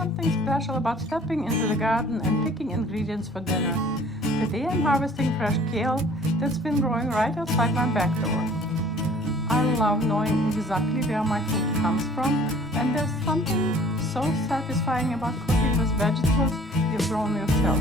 something special about stepping into the garden and picking ingredients for dinner. Today I'm harvesting fresh kale that's been growing right outside my back door. I love knowing exactly where my food comes from, and there's something so satisfying about cooking with vegetables you've grown yourself.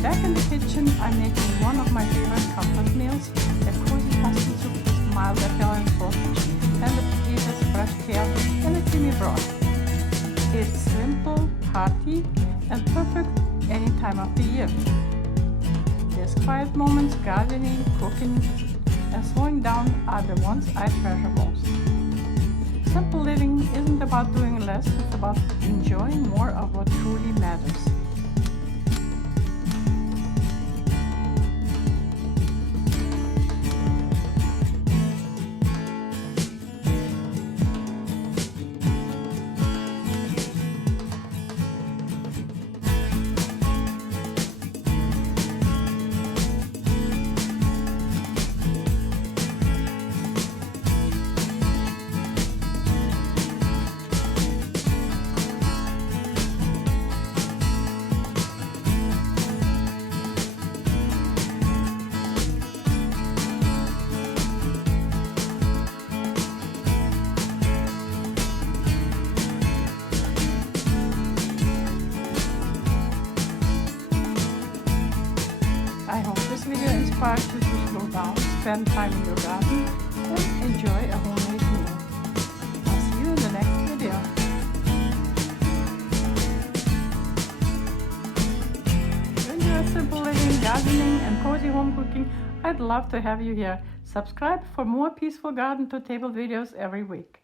Back in the kitchen, I'm making one of my favorite comfort meals, a cozy Tuscan soup with mild Italian sausage, tender potatoes, fresh kale, and a creamy broth. It's simple, hearty, and perfect any time of the year. These quiet moments, gardening, cooking, and slowing down are the ones I treasure most. Simple living isn't about doing less, it's about enjoying more of what truly matters. I hope this video inspires you to slow down, spend time in your garden, and enjoy a homemade meal. I'll see you in the next video. If you enjoy simple living, gardening, and cozy home cooking, I'd love to have you here. Subscribe for more peaceful garden to table videos every week.